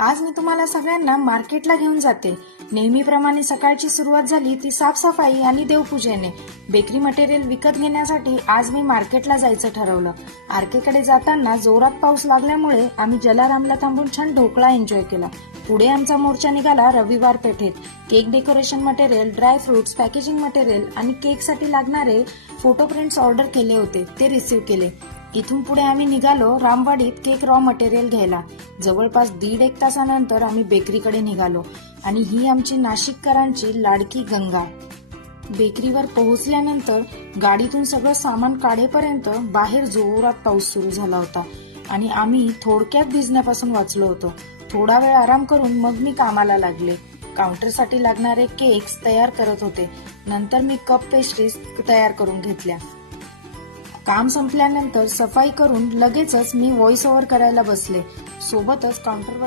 आज मी तुम्हाला सगळ्यांना मार्केटला घेऊन जाते. नेहमीप्रमाणे सकाळची सुरुवात झाली ती साफसफाई आणि देवपूजेने. बेकरी मटेरियल विकत घेण्यासाठी आज मी मार्केटला जायचं ठरवलं. आरकेकडे जाताना जोरात पाऊस लागल्यामुळे आम्ही जलारामला थांबून छान ढोकळा एन्जॉय केला. पुढे आमचा मोर्चा निघाला रविवार पेठेत. Cake decoration material, dry fruits, packaging material आणि केकसाठी लागणारे फोटो प्रिंट्स ऑर्डर केले होते ते रिसीव्ह केले. इथून पुढे आम्ही निघालो रामवाडीत केक रॉ मटेरियल घ्यायला. जवळपास 1.5 तासानंतर आम्ही बेकरीकडे निघालो आणि ही आमची नाशिककरांची लाडकी गंगा. बेकरीवर पोहोचल्यानंतर गाडीतून सगळं सामान काढेपर्यंत बाहेर जोरात पाऊस सुरू झाला होता आणि आम्ही थोडक्यात भिजण्यापासून वाचलो होतो. थोडा वेळ आराम करून मग मी कामाला लागले. काउंटरसाठी लागणारे केक्स तयार करत होते. नंतर मी कप पेस्ट्रीज तयार करून घेतल्या. काम संपल्यानंतर सफाई करून लगेचच मी व्हॉइस ओव्हर करायला बसले. सोबतच काउंटरवर